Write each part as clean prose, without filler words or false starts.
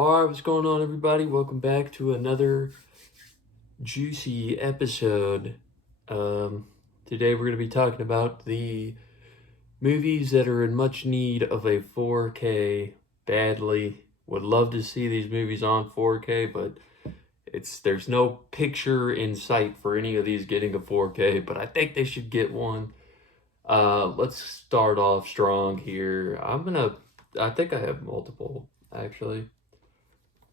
Alright, what's going on, everybody? Welcome back to another juicy episode. Today we're going to be talking about the movies that are in much need of a 4K badly. Would love to see these movies on 4K, but there's no picture in sight for any of these getting a 4K, but I think they should get one. Let's start off strong here. I think I have multiple, actually.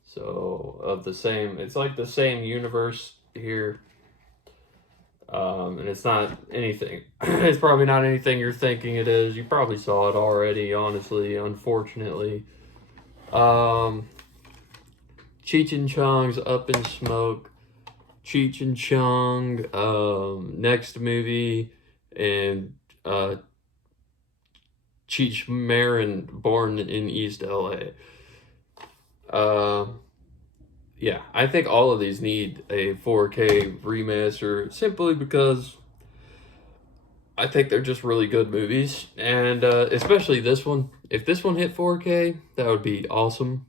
So, it's like the same universe here. And it's not anything, it's probably not anything you're thinking it is. You probably saw it already, honestly, unfortunately. Cheech and Chong's Up in Smoke. Cheech and Chong, next movie, and, Cheech Marin, Born in East LA. Yeah, I think all of these need a 4K remaster simply because I think they're just really good movies, and especially this one. If this one hit 4K, that would be awesome.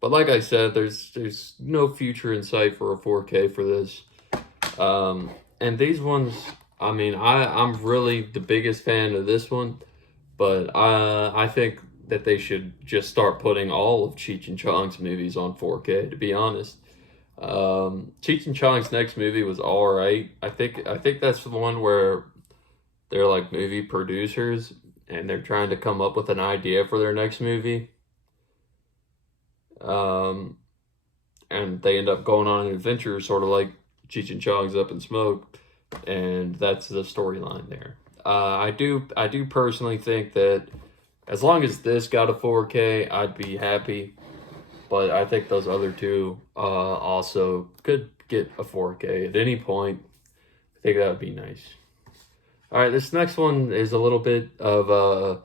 But like I said, there's no future in sight for a 4K for this. And these ones, I mean, I'm really the biggest fan of this one, but I think that they should just start putting all of Cheech and Chong's movies on 4K, to be honest. Cheech and Chong's next movie was all right. I think that's the one where they're like movie producers and they're trying to come up with an idea for their next movie. And they end up going on an adventure, sort of like Cheech and Chong's Up in Smoke, and that's the storyline there. I do personally think that as long as this got a 4K, I'd be happy. But I think those other two also could get a 4K at any point. I think that would be nice. All right, this next one is a little bit of a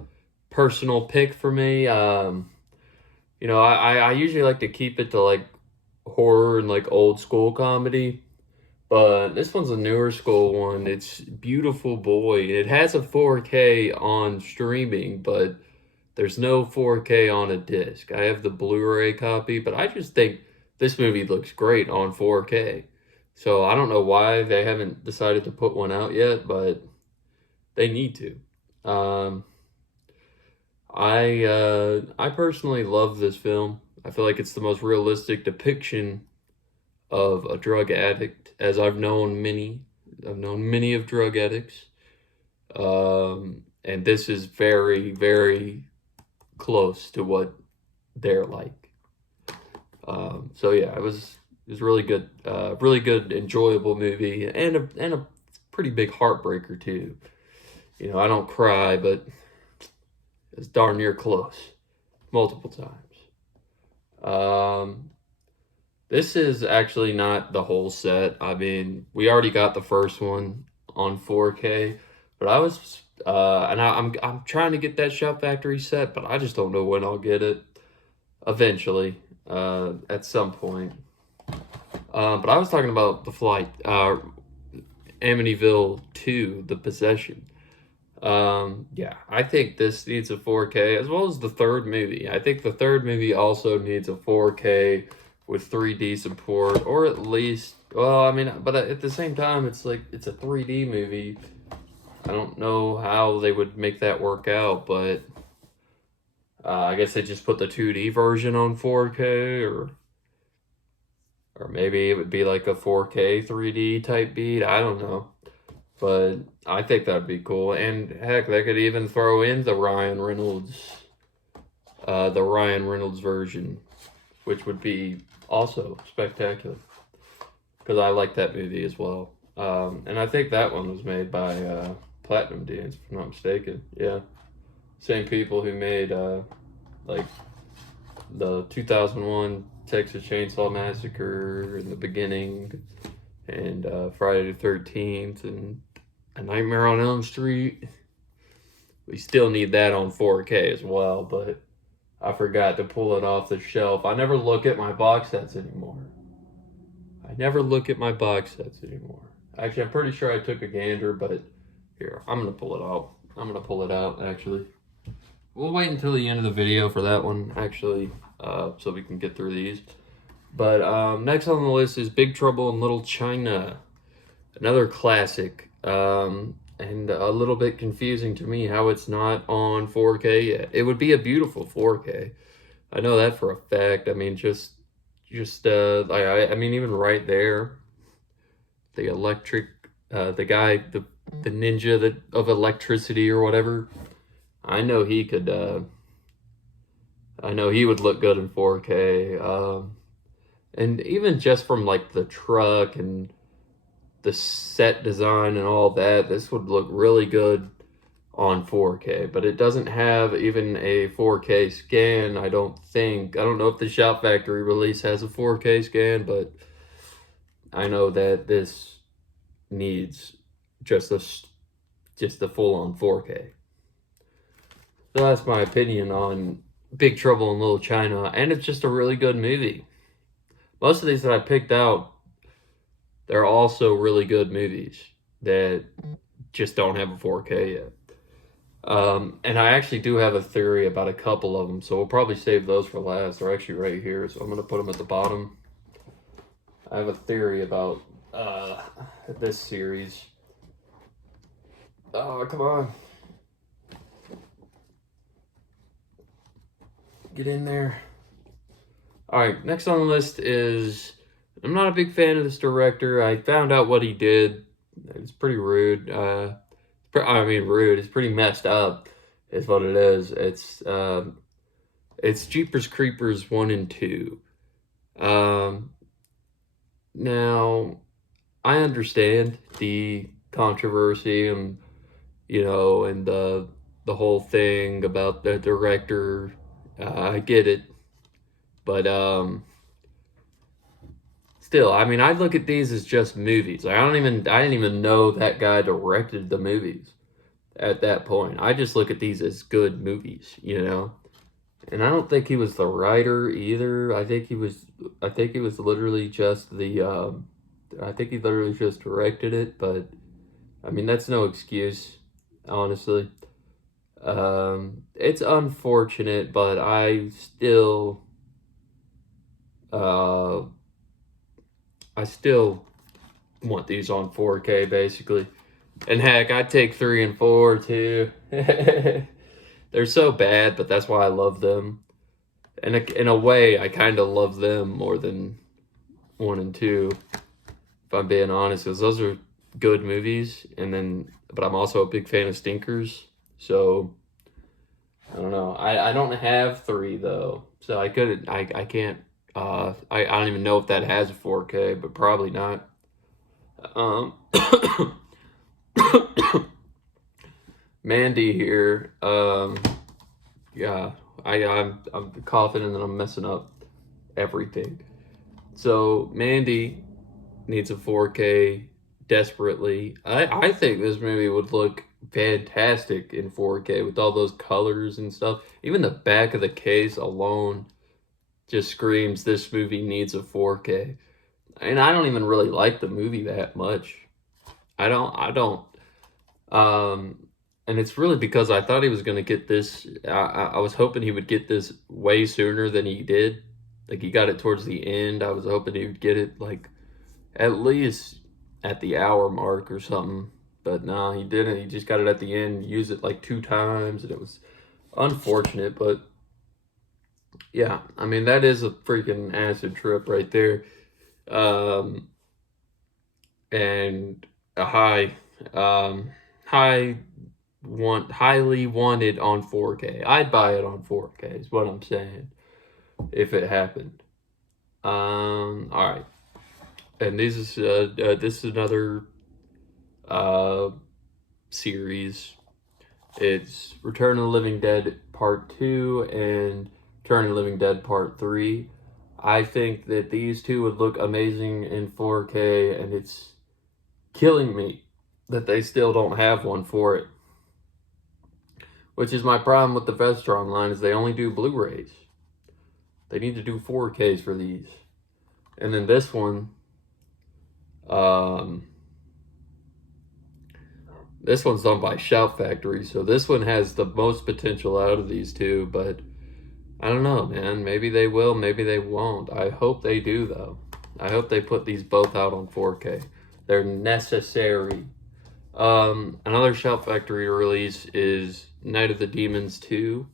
personal pick for me. I usually like to keep it to like horror and like old school comedy. But this one's a newer school one. It's Beautiful Boy. It has a 4K on streaming, but there's no 4K on a disc. I have the Blu-ray copy, but I just think this movie looks great on 4K. So I don't know why they haven't decided to put one out yet, but they need to. I personally love this film. I feel like it's the most realistic depiction of a drug addict, as I've known many of drug addicts. And this is very, very close to what they're like. So yeah, it was really good, enjoyable movie, and a pretty big heartbreaker too. I don't cry, but it's darn near close, multiple times. This is actually not the whole set. I mean, we already got the first one on 4K, but I'm trying to get that Shout Factory set, but I just don't know when I'll get it. Eventually, at some point. But I was talking about The Flight, Amityville 2, The Possession. Yeah, I think this needs a 4K, as well as the third movie. I think the third movie also needs a 4K with 3D support, or at least, well, I mean, but at the same time, it's like, it's a 3D movie. I don't know how they would make that work out, but I guess they just put the 2D version on 4K, or maybe it would be like a 4K 3D type beat. I don't know, but I think that'd be cool. And heck, they could even throw in the Ryan Reynolds version, which would be also spectacular, because I like that movie as well. And I think that one was made by Platinum Dance, if I'm not mistaken. Yeah, same people who made like the 2001 Texas Chainsaw Massacre in the beginning, and Friday the 13th, and A Nightmare on Elm Street. We still need that on 4K as well, but I forgot to pull it off the shelf. I never look at my box sets anymore. Actually, I'm pretty sure I took a gander, but here, I'm going to pull it out. Actually. we'll wait until the end of the video for that one, actually, so we can get through these. But next on the list is Big Trouble in Little China, another classic, and a little bit confusing to me how it's not on 4K yet. It would be a beautiful 4K. I know that for a fact. I mean, I mean, even right there, the electric, the guy, the ninja of electricity or whatever. I know he could. I know he would look good in 4K. And even just from like the truck and the set design and all that, this would look really good on 4K. But it doesn't have even a 4K scan, I don't think. I don't know if the Shop Factory release has a 4K scan, but I know that this needs just a full-on 4K. So that's my opinion on Big Trouble in Little China, and it's just a really good movie. Most of these that I picked out, they're also really good movies that just don't have a 4K yet. And I actually do have a theory about a couple of them, so we'll probably save those for last. They're actually right here, so I'm going to put them at the bottom. I have a theory about this series. Oh, come on. Get in there. Alright, next on the list is... I'm not a big fan of this director. I found out what he did. It's pretty rude. Rude. It's pretty messed up, is what it is. It's Jeepers Creepers 1 and 2. Now, I understand the controversy and, and the whole thing about the director. I get it. But, still, I mean, I look at these as just movies. I didn't even know that guy directed the movies at that point. I just look at these as good movies, And I don't think he was the writer either. I think he was literally just I think he literally just directed it, but I mean, that's no excuse, honestly. It's unfortunate, but I still want these on 4K, basically. And heck, I'd take 3 and 4, too. They're so bad, but that's why I love them. And in a way, I kind of love them more than 1 and 2, if I'm being honest, because those are good movies. But I'm also a big fan of stinkers, so I don't know. I don't have 3 though, so I can't. I don't even know if that has a 4K, but probably not. Mandy here. Yeah, I'm coughing and then I'm messing up everything. So Mandy needs a 4K desperately. I think this movie would look fantastic in 4K with all those colors and stuff. Even the back of the case alone just screams this movie needs a 4K. And I don't even really like the movie that much. I don't. And it's really because I thought he was going to get this. I was hoping he would get this way sooner than he did. Like, he got it towards the end. I was hoping he would get it, like, at least at the hour mark or something. But no, he didn't. He just got it at the end, used it, like, 2 times, and it was unfortunate. But, yeah, I mean, that is a freaking acid trip right there. And a highly wanted on 4K. I'd buy it on 4K is what I'm saying if it happened. All right, and this is another series. It's Return of the Living Dead Part 2 and Return of the Living Dead Part 3. I think that these two would look amazing in 4K, and it's killing me that they still don't have one for it. Which is my problem with the Vestron line, is they only do Blu-rays. They need to do 4Ks for these. And then this one, This one's done by Shout Factory, so this one has the most potential out of these two, but I don't know, man. Maybe they will, maybe they won't. I hope they do, though. I hope they put these both out on 4K. They're necessary. Another Shout Factory release is Night of the Demons 2.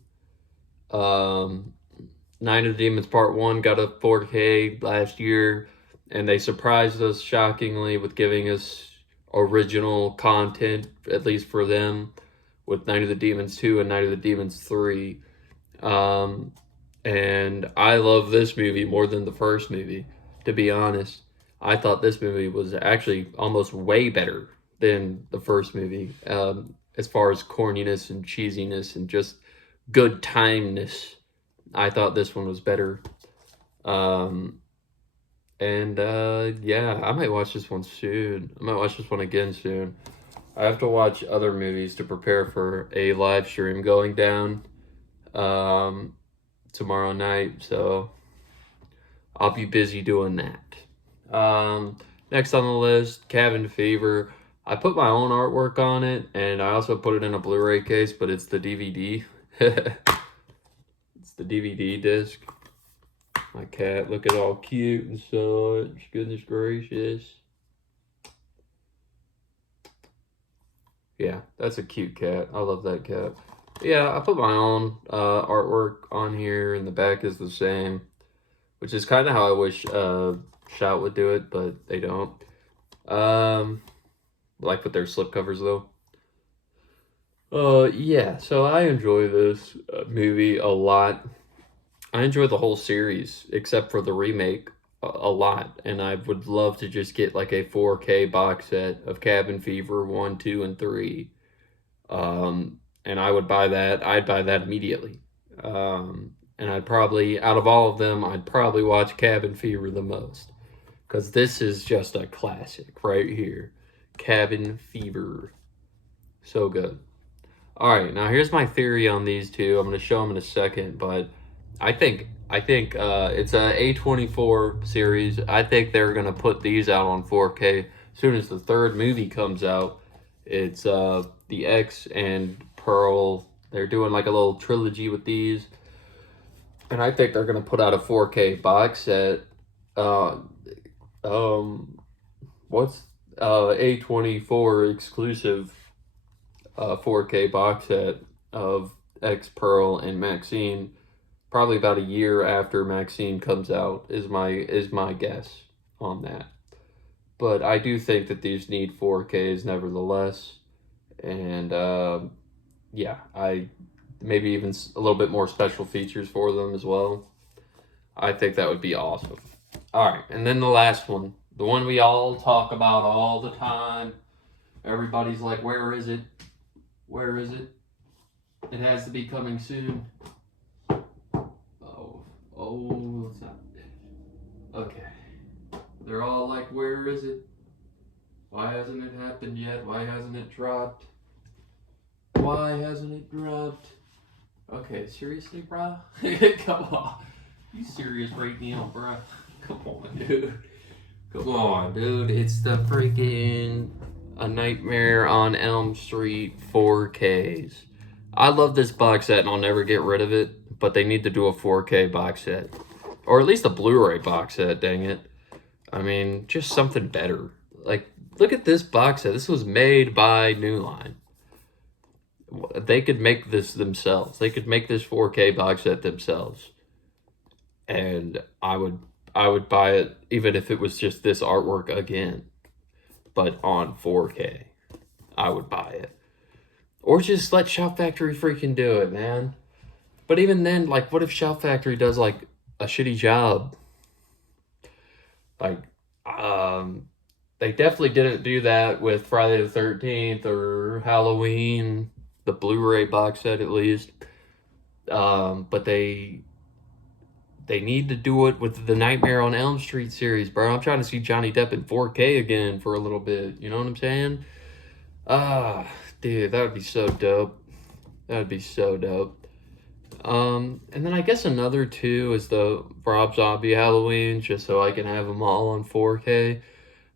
Night of the Demons Part 1 got a 4K last year, and they surprised us shockingly with giving us original content, at least for them, with Night of the Demons 2 and Night of the Demons 3. And I love this movie more than the first movie, to be honest. I thought this movie was actually almost way better than the first movie, as far as corniness and cheesiness and just good timeness. I thought this one was better. Yeah, I might watch this one soon. I might watch this one again soon. I have to watch other movies to prepare for a live stream going down tomorrow night, so I'll be busy doing that. Next on the list, Cabin Fever. I put my own artwork on it, and I also put it in a Blu-ray case, but it's the DVD. It's the DVD disc. My cat looking all cute and such. Goodness gracious. Yeah, that's a cute cat. I love that cat. Yeah, I put my own artwork on here, and the back is the same, which is kind of how I wish Shout would do it, but they don't. Like with their slipcovers, though. Yeah, so I enjoy this movie a lot. I enjoy the whole series, except for the remake, a lot. And I would love to just get like a 4K box set of Cabin Fever 1, 2, and 3. And I would buy that. I'd buy that immediately. And I'd probably, out of all of them, I'd probably watch Cabin Fever the most. Because this is just a classic right here. Cabin Fever. So good. Alright, now here's my theory on these two. I'm going to show them in a second, but I think it's a A24 series. I think they're going to put these out on 4K as soon as the third movie comes out. It's the X and Pearl. They're doing like a little trilogy with these. And I think they're going to put out a 4K box set. What's A24 exclusive 4K box set of X, Pearl, and Maxine, probably about a year after Maxine comes out is my guess on that. But I do think that these need 4Ks nevertheless, and yeah, I maybe even a little bit more special features for them as well. I think that would be awesome. All right, and then the last one, the one we all talk about all the time. Everybody's like, where is it? Where is it? It has to be coming soon. Oh, it's not. Okay. They're all like, where is it? Why hasn't it happened yet? Why hasn't it dropped? Why hasn't it dropped? Okay, seriously, bruh? Come on. You serious right now, bruh? Come on, dude. Come on, dude. It's the freaking A Nightmare on Elm Street 4Ks. I love this box set and I'll never get rid of it, but they need to do a 4K box set. Or at least a Blu-ray box set, dang it. I mean, just something better. Like, look at this box set. This was made by New Line. They could make this themselves. They could make this 4K box set themselves. And I would buy it even if it was just this artwork again. But on 4K. I would buy it. Or just let Shout Factory freaking do it, man. But even then, like, what if Shout Factory does, like, a shitty job? Like, they definitely didn't do that with Friday the 13th or Halloween, the Blu-ray box set at least. But they need to do it with the Nightmare on Elm Street series, bro. I'm trying to see Johnny Depp in 4K again for a little bit. You know what I'm saying? Dude, that would be so dope. That would be so dope. And then I guess another two is the Rob Zombie Halloween, just so I can have them all on 4K.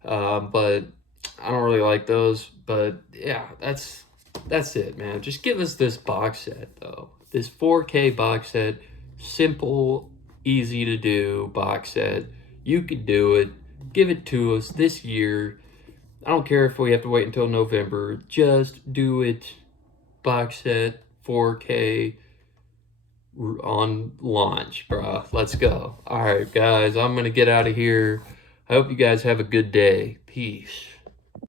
But I don't really like those, but yeah, that's it, man. Just give us this box set, though. This 4K box set, simple, easy to do box set. You can do it. Give it to us this year. I don't care if we have to wait until November. Just do it. Box set, 4K on launch, bro. Let's go. All right, guys, I'm going to get out of here. I hope you guys have a good day. Peace.